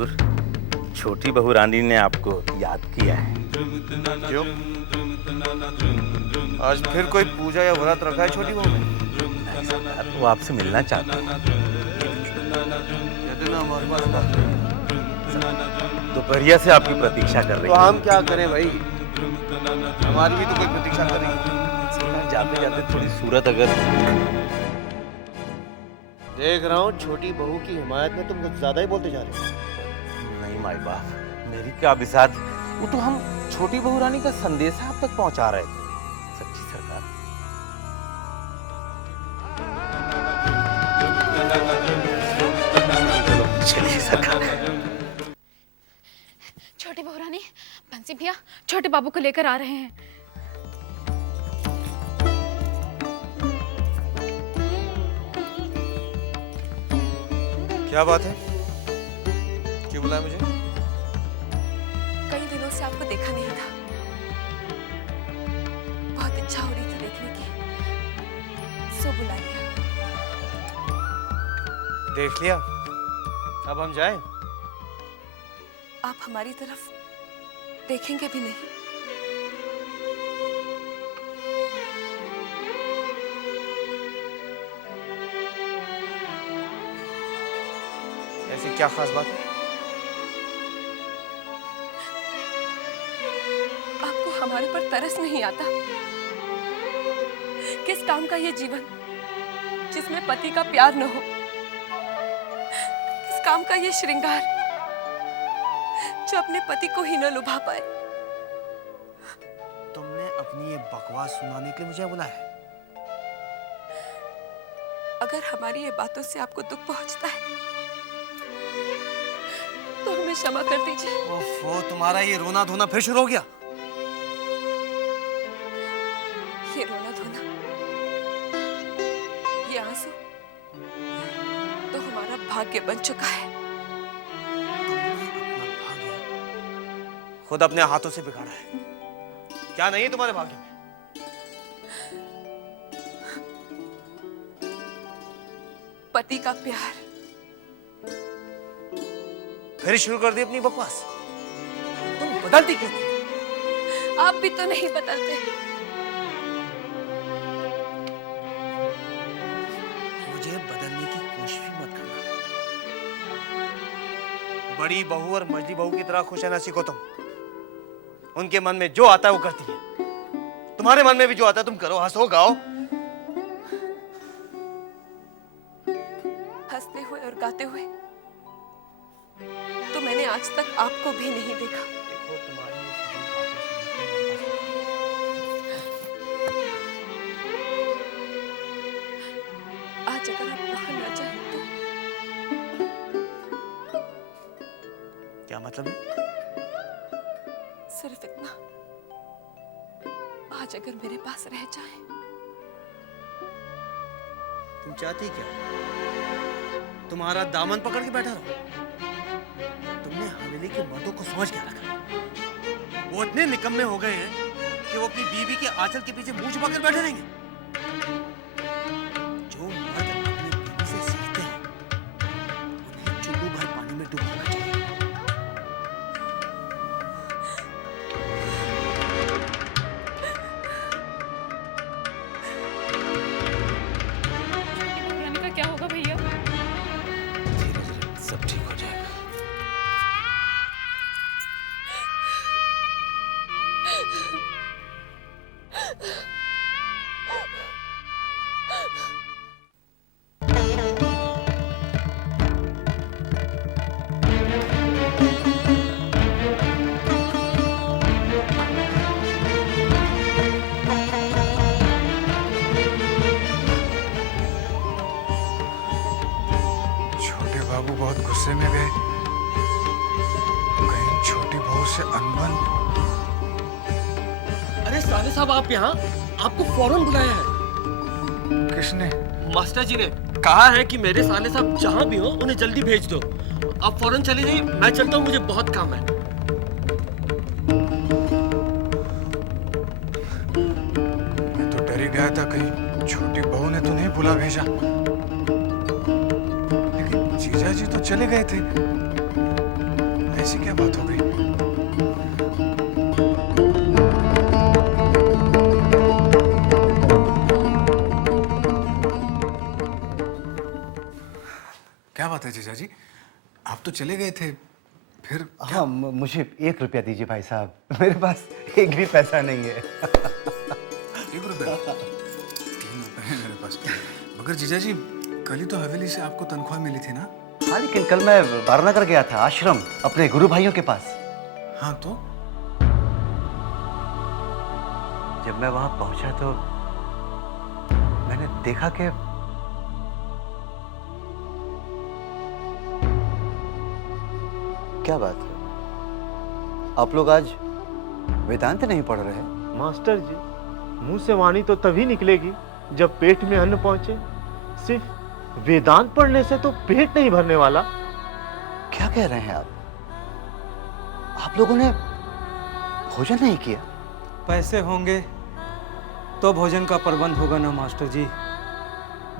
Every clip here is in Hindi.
हुजूर, छोटी बहू रानी ने आपको याद किया है। क्यों? आज फिर कोई पूजा या व्रत रखा है छोटी बहू ने? नहीं सरकार, वो आपसे मिलना चाहता है। कहते ना हमारे पास वक्त नहीं। दोपहरिया से आपकी प्रतीक्षा कर रही तो है। हम क्या करें भाई, हमारी भी तो कोई प्रतीक्षा करेगी। सरकार, जाते जाते थोड़ी सूरत अगर देख रहा हूँ छोटी बहू की हिमायत में तुम कुछ ज्यादा ही बोलते जा रहे हो। नहीं माई बाप, मेरी क्या बिसात, वो तो हम छोटी बहू रानी का संदेश आप तक पहुंचा रहे थे। सच्ची सरकार। चलिए सरकार। छोटी बहू रानी, बंसी भैया छोटे बाबू को लेकर आ रहे हैं। क्या बात है, क्यों बुलाया मुझे? कई दिनों से आपको देखा नहीं था, बहुत इच्छा हो रही थी देखने की, सो बुला लिया। देख लिया, अब हम जाएं? आप हमारी तरफ देखेंगे भी नहीं। ऐसी क्या खास बात है? आपको हमारे पर तरस नहीं आता? किस काम का ये जीवन जिसमें पति का प्यार न हो? किस काम का ये श्रृंगार जो अपने पति को ही न लुभा पाए? तुमने अपनी ये बकवास सुनाने के लिए मुझे बुलाया है? अगर हमारी ये बातों से आपको दुख पहुंचता है तो हमें क्षमा कर दीजिए। ओफो, तुम्हारा ये रोना धोना फिर शुरू हो गया? ये रोना धोना, ये आंसू तो हमारा भाग्य बन चुका है। खुद अपने हाथों से बिगाड़ा है, क्या नहीं है तुम्हारे भाग्य में? पति का प्यार। फिर शुरू कर दी अपनी बकवास। तुम बदलती क्यों नहीं? आप भी तो नहीं बदलते। मुझे बदलने की कोशिश भी मत करना। बड़ी बहू और मझली बहू की तरह खुश रहना सीखो तुम। उनके मन में जो आता है वो करती है, तुम्हारे मन में भी जो आता है तुम करो, हंसो गाओ। हंसते हुए और गाते हुए तो मैंने आज तक आपको भी नहीं देखा। देखो, तुम्हारी ये आज अगर आप वहां न जाएं तो क्या मतलब है? सिर्फ इतना, आज अगर मेरे पास रह जाए। तुम चाहती क्या? तुम्हारा दामन पकड़ के बैठा रहो? तुमने हवेली के मर्दों को समझ क्या रखा? वो इतने निकम्मे हो गए हैं कि वो अपनी बीवी के आंचल के पीछे मुंह छुपाकर बैठे रहेंगे। जो मर्द अपनी बीवी से सीखते हैं उन्हें चुल्लू भर पानी में डुबाना चाहिए। रानी का क्या होगा भैया? धीरे धीरे सब ठीक हो जाएगा। छोटे बाबू बहुत गुस्से में गए, कहीं छोटी बहू से अनबन। अरे साले साहब, आप यहाँ? आपको फौरन बुलाया है। किसने? मास्टर जी ने कहा है कि मेरे साले साहब जहाँ भी हो उन्हें जल्दी भेज दो। आप फौरन चली जाइए, मैं चलता हूँ, मुझे बहुत काम है। मैं तो डर ही गया था कहीं छोटी बहू ने तो नहीं बुला भेजा, लेकिन जीजा जी तो चले गए थे। ऐसी क्या बात हो गई? क्या बात है जीजा जी? आप तो चले गए थे, फिर हाँ मुझे 1 रुपया दीजिए भाई साहब, मेरे पास एक भी पैसा नहीं है। 1 रुपया? 3 रुपए है मेरे पास। मगर जीजा जी, कल ही तो हवेली से आपको तनख्वाह मिली थी ना? हाँ लेकिन कल मैं वारनगर गया था, आश्रम, अपने गुरु भाइयों के पास। हाँ तो? जब मैं वहां पहुंचा तो मैंने देखा कि क्या बात है, आप लोग आज वेदांत नहीं पढ़ रहे? मास्टर जी, मुंह से वाणी तो तभी निकलेगी जब पेट में अन्न पहुंचे। सिर्फ वेदांत पढ़ने से तो पेट नहीं भरने वाला। क्या कह रहे हैं आप लोगों ने भोजन नहीं किया? पैसे होंगे तो भोजन का प्रबंध होगा ना मास्टर जी।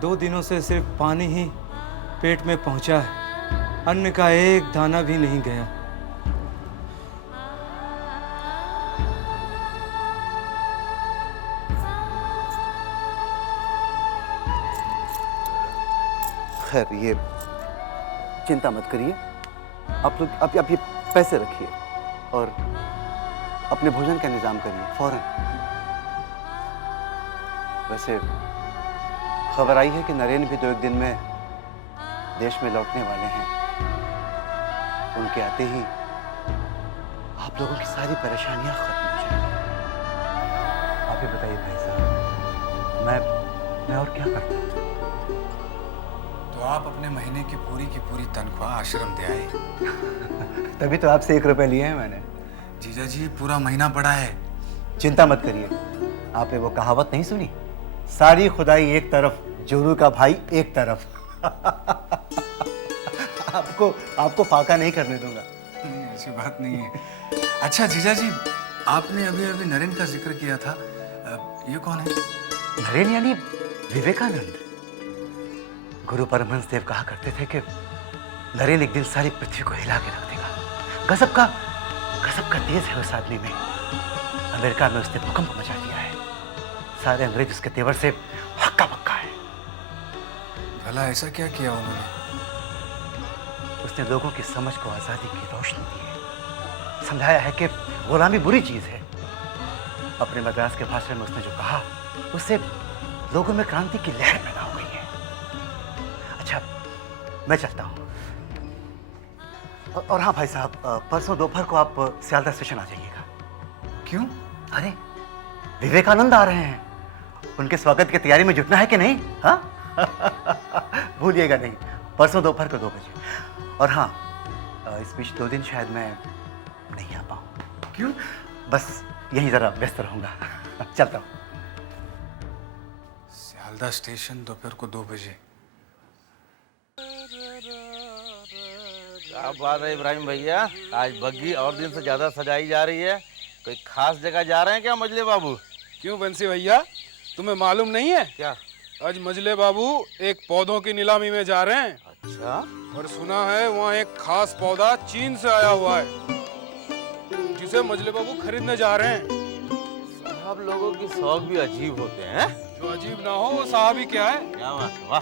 2 दिनों से सिर्फ पानी ही पेट में पहुंचा है, अन्न का एक दाना भी नहीं गया। खैर, ये चिंता मत करिए, आप लोग आप ये पैसे रखिए और अपने भोजन का इंतजाम करिए फौरन। वैसे खबर आई है कि नरेंद्र भी 2-1 दिन में देश में लौटने वाले हैं। उनके आते ही आप लोगों की सारी परेशानियां खत्म हो जाएंगी। आप ही बताइए भाई साहब, मैं और क्या करता हूँ? तो आप अपने महीने की पूरी तनख्वाह आश्रम दे आए। तभी तो आपसे 1 रुपया लिए हैं मैंने। जीजा जी, पूरा महीना पड़ा है। चिंता मत करिए, आपने वो कहावत नहीं सुनी, सारी खुदाई एक तरफ, जोरू का भाई एक तरफ। आपको फाका नहीं करने दूंगा। नहीं, ऐसी बात नहीं है। अच्छा जीजा जी, आपने अभी नरेंद्र का जिक्र किया था, ये कौन है? नरेंद्र यानी विवेकानंद। गुरु परमहंस देव कहा करते थे कि नरेंद्र एक दिन सारी पृथ्वी को हिला के रख देगा। गजब का तेज है उस आदमी में। अमेरिका में उसने भूकंप मचा दिया है, सारे अंग्रेज उसके तेवर से हक्का बक्का है। भला ऐसा क्या किया उन्होंने? उसने लोगों की समझ को आजादी की रोशनी दी है, समझाया है कि गुलामी बुरी चीज है। अपने मद्रास के भाषण में उसने जो कहा, उससे लोगों में क्रांति की लहर पैदा हो गई है। अच्छा, मैं चलता हूँ। और हाँ भाई साहब, परसों दोपहर को आप सियालदह स्टेशन आ जाइएगा। क्यों? अरे विवेकानंद आ रहे हैं, उनके स्वागत की तैयारी में जुटना है कि नहीं? हाँ? भूलिएगा नहीं, परसों दोपहर को 2 बजे। और हाँ, इस बीच 2 दिन शायद मैं नहीं आ पाऊँ। क्यों? बस यहीं जरा व्यस्त रहूंगा। चलता हूँ। सियालदह स्टेशन दोपहर को 2 बजे। क्या बात है इब्राहिम भैया, आज बग्गी और दिन से ज्यादा सजाई जा रही है। कोई खास जगह जा रहे हैं क्या मजले बाबू? क्यों बंसी भैया, तुम्हें मालूम नहीं है? क्या? आज मजले बाबू एक पौधों की नीलामी में जा रहे हैं। अच्छा, और सुना है वहाँ एक खास पौधा चीन से आया हुआ है, जिसे मजले बाबू खरीदने जा रहे हैं। साहब लोगों की शौक भी अजीब होते हैं। जो अजीब ना हो वो साहब ही क्या है। क्या बात है, वाह।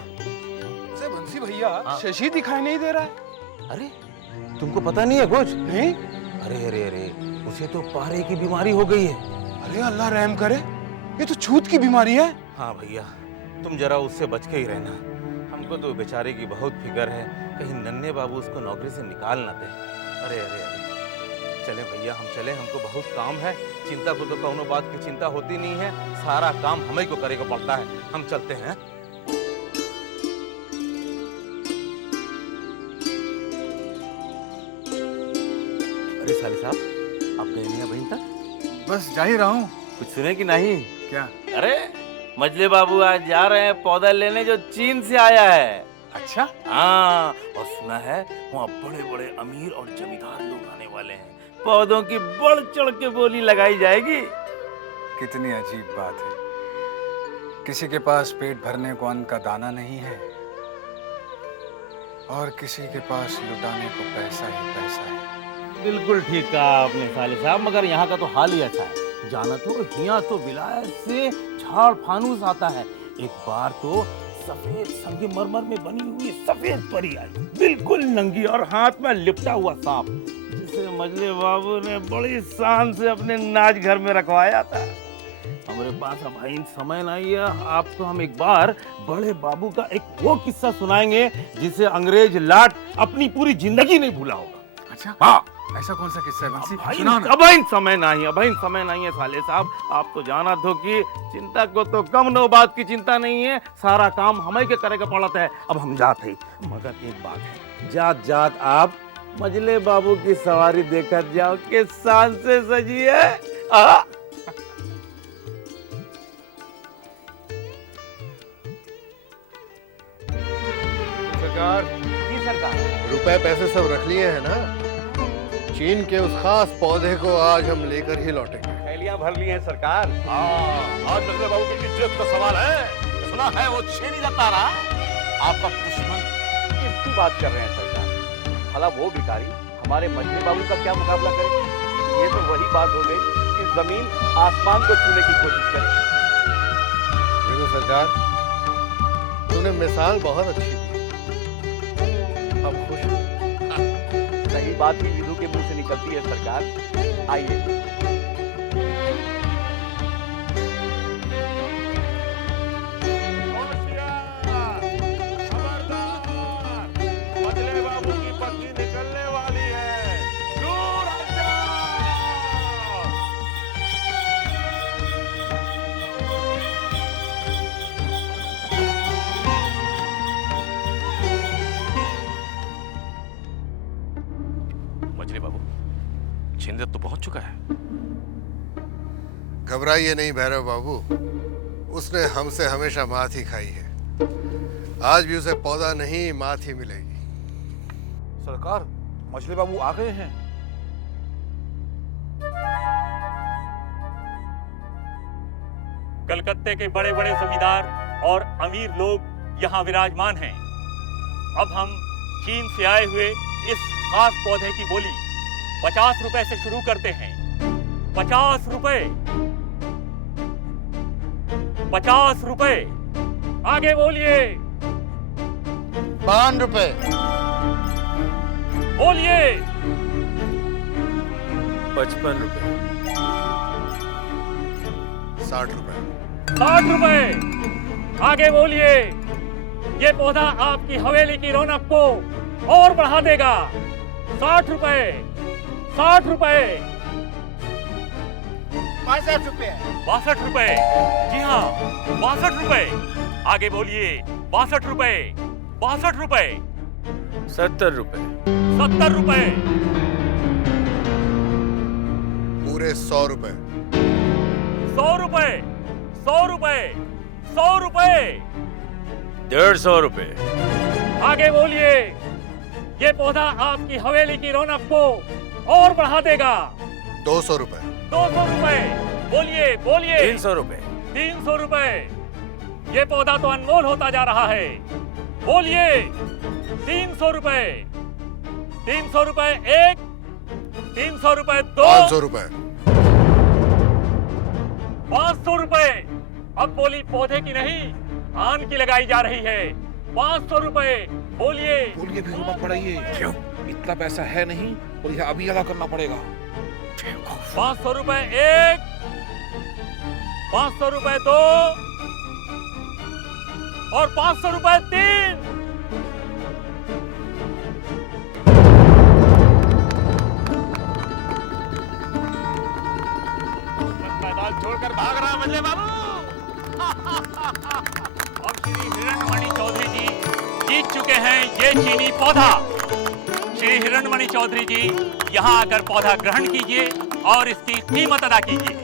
से बंसी भैया, शशि दिखाई नहीं दे रहा है। अरे तुमको पता नहीं है कुछ? नहीं? अरे उसे तो पारे की बीमारी हो गई है। अरे अल्लाह रहम करे, ये तो छूत की बीमारी है। हाँ भैया, तुम जरा उससे बच के ही रहना। हमको तो बेचारे की बहुत फिक्र है, कहीं नन्हे बाबू उसको नौकरी से निकाल ना दे। अरे चले भैया, हम चले, हमको बहुत काम है। चिंता को तो कौनो बात की चिंता होती नहीं है, सारा काम हमें को करेगा पड़ता है। हम चलते हैं। अरे साली साहब, आप गए नहीं बहन तक? बस जा ही रहा हूँ। कुछ सुने कि नहीं? क्या? अरे मजले बाबू आज जा रहे हैं पौधा लेने जो चीन से आया है। अच्छा? हाँ, और सुना है वहाँ बड़े बड़े अमीर और जमींदार लोग आने वाले हैं। पौधों की बढ़ चढ़ के बोली लगाई जाएगी। कितनी अजीब बात है, किसी के पास पेट भरने को अन्न का दाना नहीं है और किसी के पास लुटाने को पैसा ही पैसा है। बिल्कुल ठीक कहा आपने साले साहब, मगर यहाँ का तो हाल ही अच्छा है। जाना तो यहाँ तो विलायत से झाड़ फानूस आता है। एक बार तो सफेद संगमरमर में बनी हुई सफेद परी आई, बिल्कुल नंगी और हाथ में लिपटा हुआ सांप, जिसे मजले बाबू ने बड़ी शान से अपने नाच घर में रखवाया था। हमारे पास अब भाई समय नहीं है, आपको हम एक बार बड़े बाबू का एक वो किस्सा सुनाएंगे जिसे अंग्रेज लाट अपनी पूरी जिंदगी नहीं भूला होगा। अच्छा, हाँ, ऐसा कौन सा किस्सा है बंसी? भाई सुनाओ ना। अभी समय नहीं है साले साहब। आप तो जाना तो कि चिंता को तो कम नो बात की चिंता नहीं है, सारा काम हमें के करे का पड़ता है। अब हम जाते ही, मगर एक बात है, जात जात आप मजले बाबू की सवारी देखकर जाओ के शान से सजी है। सरकार, जी सरकार। रुपए पैसे सब रख लिए हैं ना? चीन के उस खास पौधे को आज हम लेकर ही लौटेंगे। थैलियां भर ली हैं सरकार। आज मजले बाबू की इज्जत का सवाल है। सुना है वो छेनी जाता रहा, आपका दुश्मन किसकी बात कर रहे हैं सरकार? भला वो भिखारी हमारे मजले बाबू का क्या मुकाबला करे? ये तो वही बात हो गई कि जमीन आसमान को छूने की कोशिश करे। देखो सरकार, तूने मिसाल बहुत अच्छी दी। अब खुश हो। सही बात भी विधु के मुंह से निकलती है सरकार। आइए। मजले बाबू की पत्नी निकलने वाली है। दूर हट जाओ। मजले बाबू, छिंदत तो पहुंच चुका है। घबराइए नहीं भैरव बाबू, उसने हमसे हमेशा मात ही खाई है। आज भी उसे पौधा नहीं मात ही मिलेगी। सरकार, मछली बाबू आ गए हैं। कलकत्ते के बड़े बड़े जमींदार और अमीर लोग यहाँ विराजमान हैं। अब हम चीन से आए हुए इस खास पौधे की बोली 50 रुपए से शुरू करते हैं। 50 रुपए, 50 रुपए। आगे बोलिए। 52 रुपए। बोलिए। 55 रुपए। 60 रुपए। 60 रुपए। आगे बोलिए। ये पौधा आपकी हवेली की रौनक को और बढ़ा देगा। 60 रुपए। 60 रुपए। 62 रुपए। 62 रुपए। जी हाँ, 62 रुपए। आगे बोलिए। 62 रुपए। 62 रुपए। 70 रुपए। 70 रुपए। पूरे 100 रुपए। 100 रुपए। 100 रुपए। 100 रुपए। 150 रुपए। आगे बोलिए। ये पौधा आपकी हवेली की रौनक को और बढ़ा देगा। 200 रुपए। 200 रुपए। बोलिए बोलिए। 300 रुपए। 300 रुपए। ये पौधा तो अनमोल होता जा रहा है। बोलिए। 300 रुपए। 300 रुपए एक, 300 रुपए दो, 500 रुपए। 500 रुपए। अब बोली पौधे की नहीं, आन की लगाई जा रही है। 500 रुपए। बोलिए। बोलिए भी मत बढ़ाइए। क्यों? इतना पैसा है नहीं और यह अभी अदा करना पड़ेगा। 500 रुपए एक, 500 रुपए दो और 500 रुपए तीन। मैदान छोड़कर भाग रहा मजले बाबू। अब श्री हिरणमणि चौधरी जी जीत चुके हैं ये चीनी पौधा। श्री हिरणमणि चौधरी जी यहाँ आकर पौधा ग्रहण कीजिए और इसकी कीमत अदा कीजिए।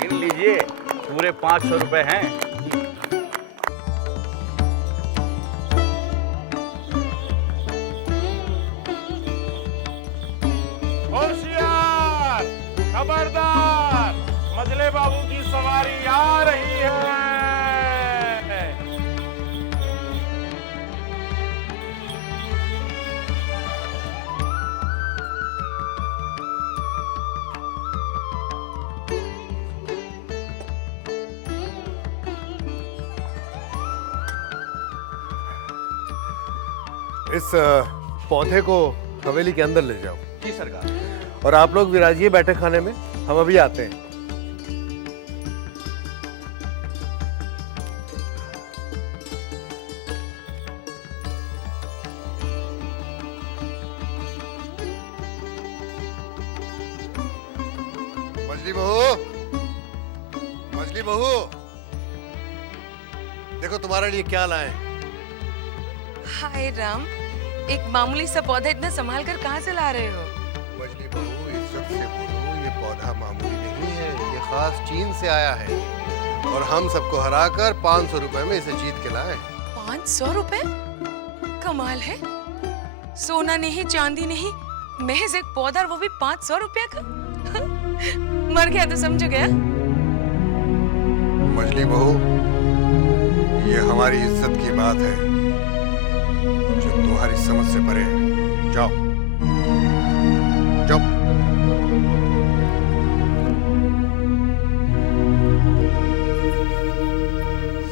गिन लीजिए, पूरे 500 रुपए हैं। होशियार, खबरदार, मजले बाबू की सवारी आ रही है। इस पौधे को हवेली के अंदर ले जाओ। जी सरकार। और आप लोग विराजिए बैठक खाने में, हम अभी आते हैं। मछली बहू, मछली बहू, देखो तुम्हारे लिए क्या लाए। हाय राम, एक मामूली सा पौधा इतना संभाल कर कहाँ से ला रहे हो? मछली बहू, इज्जत से बोलो, ये पौधा मामूली नहीं है, ये खास चीन से आया है और हम सबको हराकर 500 रुपए में इसे जीत के लाए। 500 रुपए? कमाल है, सोना नहीं चांदी नहीं, महज एक पौधा, वो भी 500 रुपया का। मर गया तो समझ गया। मछली बहू, ये हमारी इज्जत की बात है जो तुम्हारी समझ से परे है। जाओ जाओ।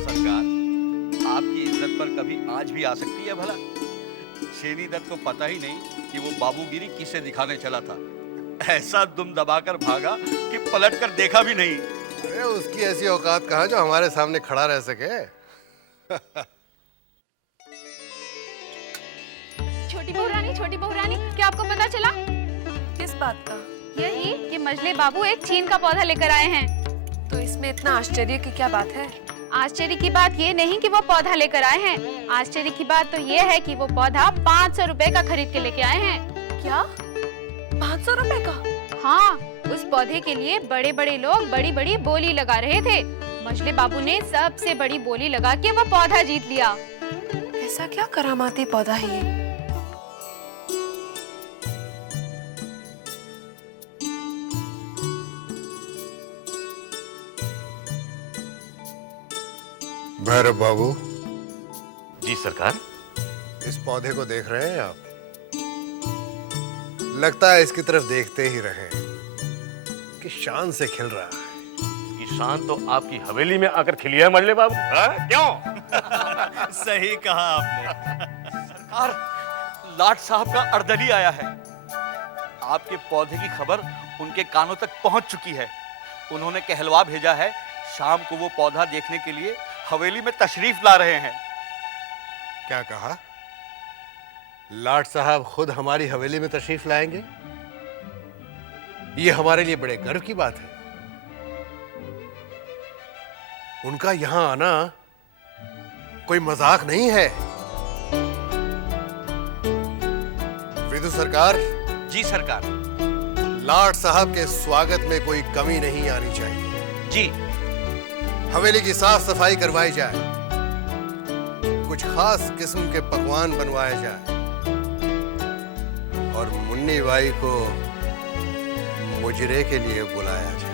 सरकार, आपकी इज्जत पर कभी आज भी आ सकती है भला? शेनी दत्त को पता ही नहीं कि वो बाबूगिरी किसे दिखाने चला था। ऐसा दुम दबाकर भागा कि पलट कर देखा भी नहीं। अरे उसकी ऐसी औकात कहाँ जो हमारे सामने खड़ा रह सके। छोटी बहू रानी, क्या आपको पता चला? किस बात का? यही कि मजले बाबू एक चीन का पौधा लेकर आए हैं। तो इसमें इतना आश्चर्य की क्या बात है? आश्चर्य की बात ये नहीं कि वो पौधा लेकर आए हैं, आश्चर्य की बात तो ये है कि वो पौधा 500 रुपए का खरीद के लेके आए हैं। क्या? 500 रुपए का? हाँ, उस पौधे के लिए बड़े बड़े लोग बड़ी बड़ी बोली लगा रहे थे। मजले बाबू ने सबसे बड़ी बोली लगा के वो पौधा जीत लिया। ऐसा क्या करामाती पौधा है ये? भैरव बाबू। जी सरकार। इस पौधे को देख रहे हैं आप? लगता है इसकी तरफ देखते ही रहे कि शान से खिल रहा है। ये शान तो आपकी हवेली में आकर खिली है मजले बाबू। क्यों? सही कहा आपने। सरकार, लाट साहब का अर्दली आया है। आपके पौधे की खबर उनके कानों तक पहुंच चुकी है। उन्होंने कहलवा भेजा है, शाम को वो पौधा देखने के लिए हवेली में तशरीफ ला रहे हैं। क्या कहा? लाट साहब खुद हमारी हवेली में तशरीफ लाएंगे? ये हमारे लिए बड़े गर्व की बात है। उनका यहां आना कोई मजाक नहीं है। विदु सरकार। जी सरकार। लाट साहब के स्वागत में कोई कमी नहीं आनी चाहिए। जी। हवेली की साफ सफाई करवाई जाए, कुछ खास किस्म के पकवान बनवाए जाए और मुन्नी बाई को मुजरे के लिए बुलाया जाए।